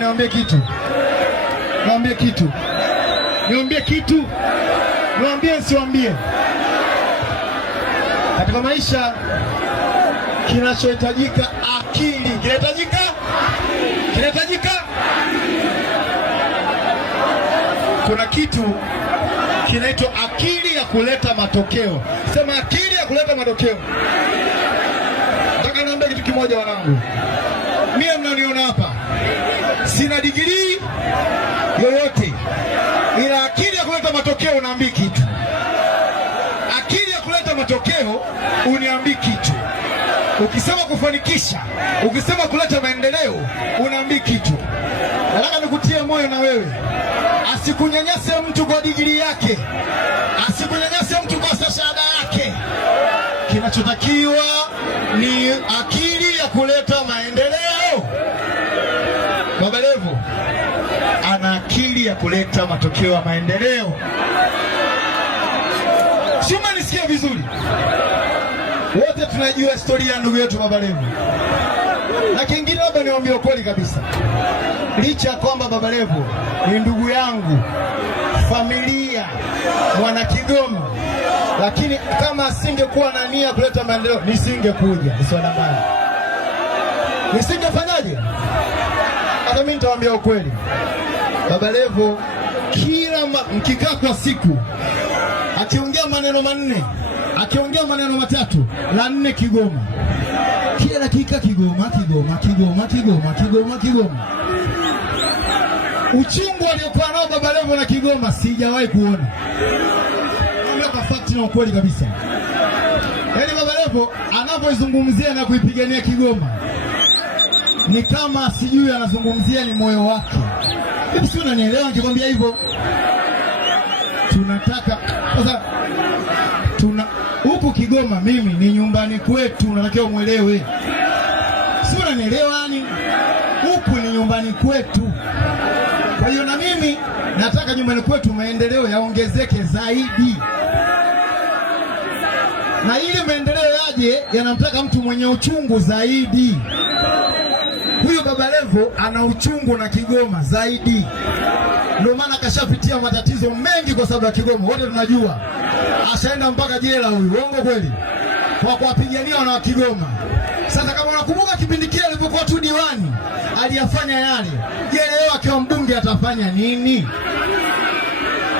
niwaambie kitu. Niwaambie kitu. Niwaambie kitu. Niwaambie nsiwaambie. Katika maisha kinachohitajika akili. Kinahitajika? Kinahitajika? Kuna kitu kinaitwa akili ya kuleta matokeo. Sema akili ya kuleta matokeo. Nataka niambie kitu kimoja wanangu. Mimi mnaniona hapa, sina degree yoyote, ila akili ya kuleta matokeo unaambii kitu. Akili ya kuleta matokeo uniambii kitu. Ukisema kufanikisha, ukisema kuleta maendeleo, unaambii kitu. Nataka nikutie moyo na wewe, asikunyanyase mtu kwa degree yake, asikunyanyase mtu kwa shahada yake. Kinachotakiwa ni akili ya kuleta maendeleo. Baba Levo ana akili ya kuleta matokeo ya maendeleo. Sima nisikia vizuri. Wote tunajua historia ya ndugu yetu Baba Levo. Na kingine labda niwaambie ukweli kabisa. Licha ya kwamba Baba Levo ni ndugu yangu, familia, mwana Kigoma, lakini kama asingekuwa na nia kuleta maendeleo nisingekuja. Nisiwadanganye. Nisingefanyaje? Hata mimi nitawaambia ukweli. Baba Levo kila mkikaa kwa siku akiongea maneno manne, akiongea maneno matatu, la nne Kigoma. Kila dakika Kigoma, Kigoma, Kigoma, Kigoma, Kigoma, Kigoma. Uchungu aliokuwa nao Baba Levo na Kigoma sijawahi kuona. Kwa fakti na ukweli kabisa. Yaani Baba Levo anapoizungumzia na kuipigania Kigoma ni kama sijui anazungumzia ni moyo wake. Hivi si unanielewa nikikwambia hivyo? Tunataka sasa huku Kigoma mimi ni nyumbani kwetu, unatakiwa muelewe. Si unanielewa yani? Huku ni nyumbani kwetu. Kwa hiyo na mimi nataka nyumbani kwetu maendeleo yaongezeke zaidi. Na ili maendeleo yaje yanamtaka mtu mwenye uchungu zaidi. Huyu Baba Levo ana uchungu na Kigoma zaidi. Ndio maana kashapitia matatizo mengi kwa sababu ya Kigoma. Wote tunajua. Ashaenda mpaka jela huyu. Uongo kweli? Kwa kuwapigania wana wa Kigoma. Sasa kama unakumbuka kipindi kile alipokuwa tu diwani, aliyafanya yale. Je, leo akiwa mbunge atafanya nini?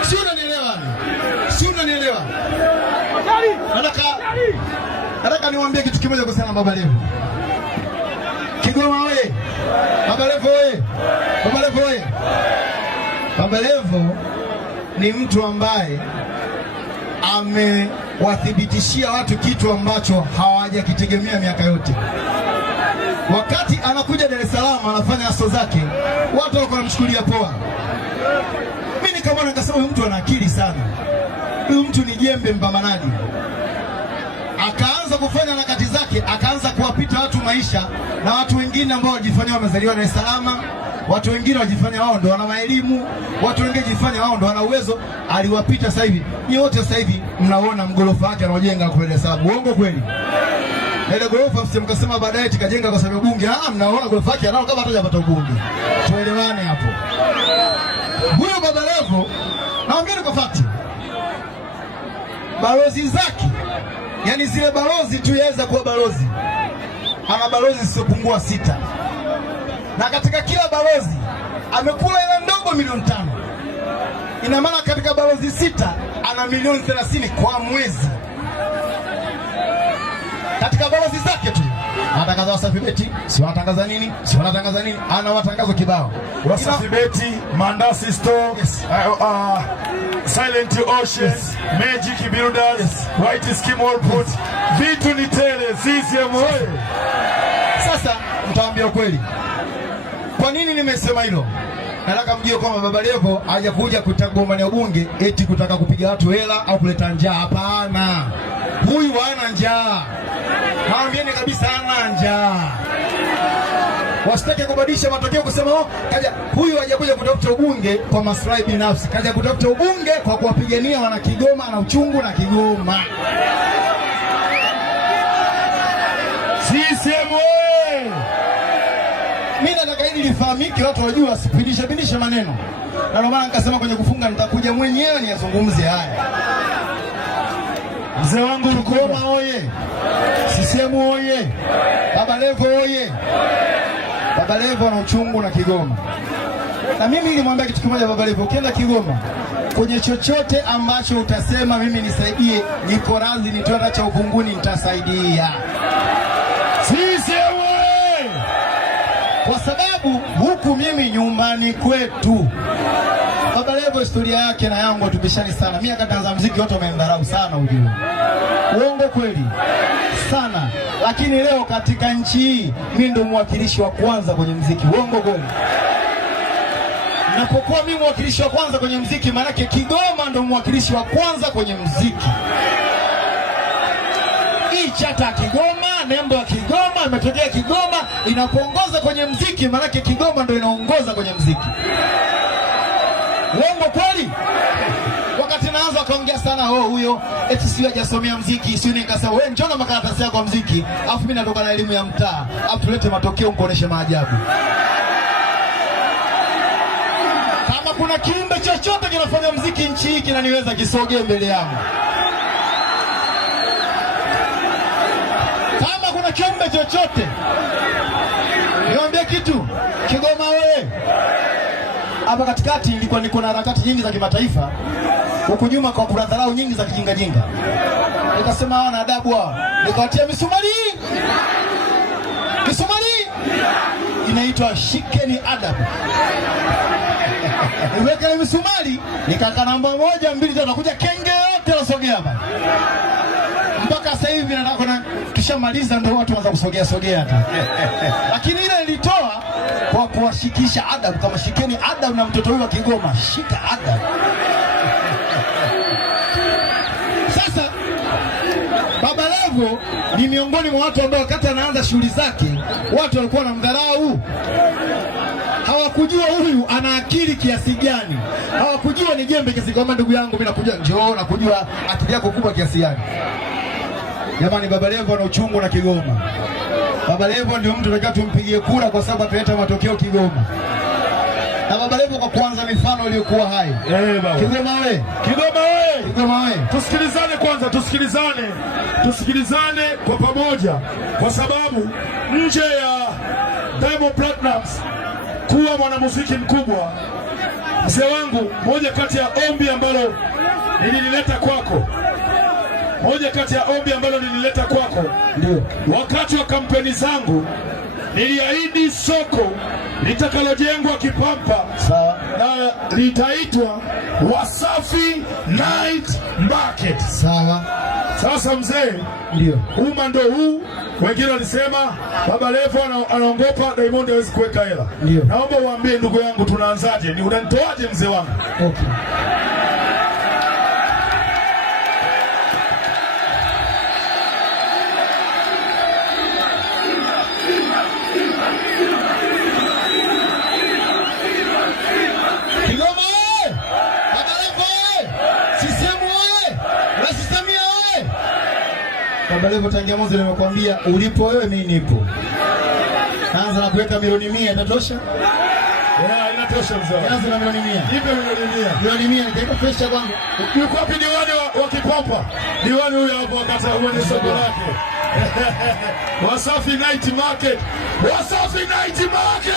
Si unanielewa? Si unanielewa? Nataka niwaambie kitu kimoja kuhusiana na Baba Levo. Kigoma wewe. Baba Levo wewe. Baba Levo wewe. Baba Levo ni mtu ambaye amewathibitishia watu kitu ambacho hawajakitegemea miaka yote. Wakati anakuja Dar es Salaam anafanya aso zake, watu wako wanamchukulia poa. Mimi nikamwona nikasema huyu mtu ana akili sana. Huyu mtu ni jembe mpambanaji. Akaanza kufanya harakati zake, akaanza kuwapita watu maisha na watu wengine ambao wajifanya wamezaliwa Dar es Salaam, watu wengine wajifanya wao ndo wana maelimu, watu wengine wajifanya wao ndo wana uwezo, aliwapita sasa hivi. Nyote sasa hivi mnaona mgorofa wake anaojenga kwa Dar es Salaam. Uongo kweli? Ile gorofa msimkasema baadaye tikajenga kwa sababu bunge. Mnaona gorofa yake anao kama hatajapata ubunge. Tuelewane hapo. Huyo Baba Levo naongea kwa fakti. Balozi zake, yani zile balozi tu yaweza kuwa balozi, ana balozi zisizopungua 6. Na katika kila balozi amekula ile ndogo milioni 5. Ina maana katika balozi 6 ana milioni 30 kwa mwezi. Katika balozi zake tu anatangaza Wasafi Beti, si wanatangaza nini? Si wanatangaza nini? Ana matangazo kibao. Wasafi Beti, Mandasi Store, yes. Silent Ocean, yes. Magic Builders, yes. White Skim Output, yes. Vitu ni tele, CCM oye. Sasa mtaambia ukweli. Kwa nini nimesema hilo? Nataka mjue kwamba Baba Levo hajakuja kugombania ubunge eti kutaka kupiga watu hela au kuleta njaa. Hapana. Huyu hana njaa. Naambieni kabisa hana njaa. Wasitake kubadilisha matokeo kusema kaja huyu hajakuja kutafuta ubunge kwa maslahi binafsi. Kaja kutafuta ubunge kwa kuwapigania wana Kigoma na uchungu na Kigoma. CCM oye! Mimi nataka hili ili lifahamike, watu wajue, wasipindishe maneno. Na ndio maana nikasema kwenye kufunga nitakuja mwenyewe niyazungumze haya. Mzee wangu Kigoma oye! CCM oye! Baba Levo oye! Baba Levo ana uchungu na Kigoma. Na mimi nilimwambia kitu kimoja Baba Levo, ukienda Kigoma kwenye chochote ambacho utasema mimi nisaidie, niko radhi nitoe hata cha ukunguni nitasaidia. CCM oye! Kwa sababu huku mimi nyumbani kwetu. Baba Levo historia yake na yangu hatupishani sana. Mimi akaanza muziki watu wamemdharau sana, ujue. Uongo kweli? Sana. Lakini leo katika nchi hii mimi ndo mwakilishi wa kwanza kwenye muziki. Uongo kweli? Napokuwa mimi mwakilishi wa kwanza kwenye muziki, maana yake Kigoma ndo mwakilishi wa kwanza kwenye muziki. Hii chata ya Kigoma, nembo ya Kigoma imetokea Kigoma, inapoongoza kwenye muziki, maana yake Kigoma ndo inaongoza kwenye muziki. Uongo kweli? Wakati naanza akaongea sana, huyo eti sio hajasomea muziki, sio. Nikasema wewe njoo na makaratasi yako ya muziki, afu mimi natoka na elimu ya mtaa, afu tulete matokeo mkoneshe maajabu. Kama kuna kiumbe chochote kinafanya muziki nchi hii kinaniweza, kisogee mbele yangu. Kama kuna kiumbe chochote, niambie kitu. Kigoma wewe. Hapa katikati ilikuwa niko na harakati nyingi za kimataifa, huku nyuma kwa kuna dharau nyingi za kijinga. Nikasema hawana adabu hao, nikawatia misumari inaitwa shikeni adabu. Niweka misumari, nikaka namba 1 2 3, nakuja kenge yote nasogea hapa. Mpaka sasa hivi nataka na tushamaliza ndio watu waanza kusogea tu. Lakini ile nilitoa kwa kuwashikisha adabu, kama shikeni adabu na mtoto huyu wa Kigoma, shika adabu. Sasa Baba Levo ni miongoni mwa watu ambao wakati anaanza shughuli zake watu walikuwa wanamdharau. Hawakujua huyu ana akili kiasi gani, hawakujua ni jembe kiasi gani. Ndugu yangu mimi nakujua, njoo na kujua akili yako kubwa kiasi gani. Jamani, Baba Levo ana uchungu na Kigoma. Baba Levo ndio mtu tunataka tumpigie kura kwa sababu ataleta matokeo Kigoma. Na Baba Levo kwa kuanza mifano iliyokuwa hai. Baba. Kigoma wewe. Kigoma wewe. Kigoma wewe. Tusikilizane kwanza, tusikilizane kwa pamoja, kwa sababu nje ya Diamond Platnumz kuwa mwanamuziki mkubwa, mzee wangu, moja kati ya ombi ambalo nilileta kwako, ndio wakati wa kampeni zangu niliahidi soko litakalojengwa Kipampa, sawa, na litaitwa Wasafi Night Market, sawa. Sasa mzee, ndio uma ndo huu. Wengine walisema Baba Levo anaongopa Diamond hawezi kuweka hela. Naomba uambie ndugu yangu tunaanzaje? Ni unanitoaje mzee wangu? Okay. Baba Levo tangia mwanzo nimekwambia, ulipo wewe mimi nipo. Naanza na kuweka milioni 100 itatosha? Inatosha mzee. Naanza na milioni 100. Nipe milioni 100. Milioni 100 nitaweka pesa kwangu. Yuko wapi diwani wa Kipampa? Diwani huyo hapo wakati huone soko lake. Wasafi Night Market. Wasafi Night Market.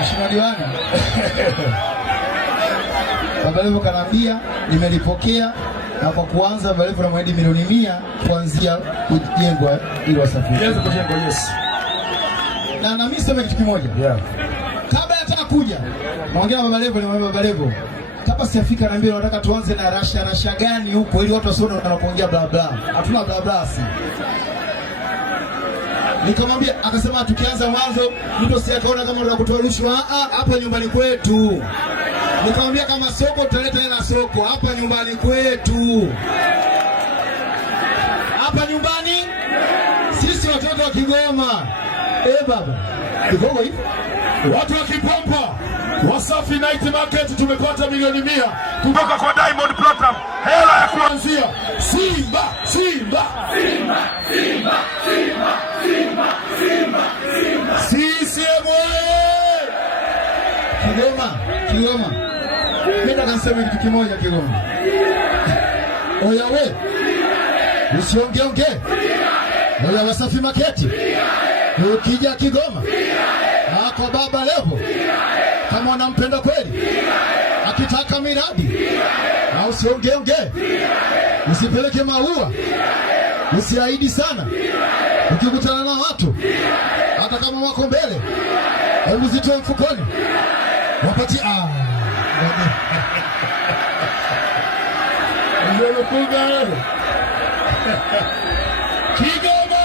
Mheshimiwa diwani. Baba Levo kanambia nimelipokea, na kwa kuanza Baba Levo na mwedi milioni 100 kuanzia kujengwa ili Wasafi. Yes. Na mimi sema kitu kimoja. Kabla hata kuja, naongea Baba Levo, ni Baba Levo. Kama siafika naambia nataka tuanze na rasha gani huko ili watu wasione wanapoongea bla bla. Hatuna bla bla si. Nikamwambia, akasema tukianza mwanzo mtu si akaona kama tunataka kutoa rushwa. Hapa nyumbani kwetu. Nikamwambia kama soko tutaleta hela soko, hapa nyumbani kwetu. Hapa nyumbani sisi watoto wa Kigoma. Baba. Kigoma hivi. Watu wa Kipampa, Wasafi Night Market tumepata milioni 100 kutoka kwa Diamond Platnumz. Hela ya kuanzia Simba, Simba, Simba, Simba, Simba, Simba, Simba, Simba. Kigoma. Mimi nasema kitu kimoja Kigoma. Oya we. Usiongeonge. Oya Wasafi Maketi. Ukija Kigoma. Kwa Baba Levo. Kama unampenda kweli. Akitaka miradi. Na usiongeonge. Usipeleke maua. Usiahidi sana. Ukikutana na watu hata kama wako mbele, hebu zitoe mfukoni. Wapati ndio kuga wewe. Kigoma.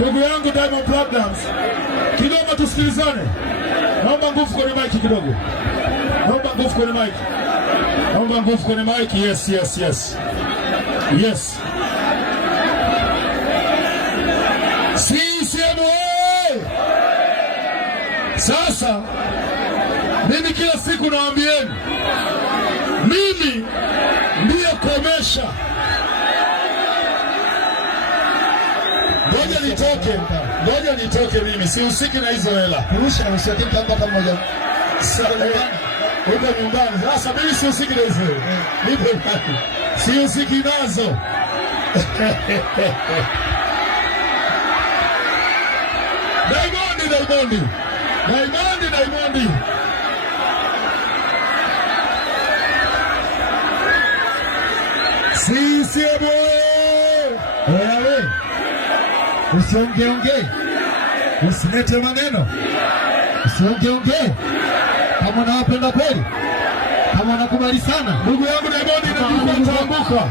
Ndugu yangu Diamond Platnumz. Kigoma tusikilizane. Naomba nguvu kwenye mic kidogo. Naomba nguvu kwenye mic. Naomba nguvu kwenye mic. Yes, yes, yes. Yes. CCM. Sasa mimi kila siku nawaambieni, mimi ndiyo komesha. Ngoja nitoke mimi. Sihusiki na hizo hela. Kurusha usiatiki hapa kama moja. Uko nyumbani. Sasa mimi sihusiki na hizo hela. Nipo ndani. Sihusiki nazo. Diamond. CCM. Oya we. Usiongeonge. Usilete maneno. Usiongeonge. Kama unawapenda kweli. Kama unakubali sana. Ndugu yangu Diamond, nakukumbuka.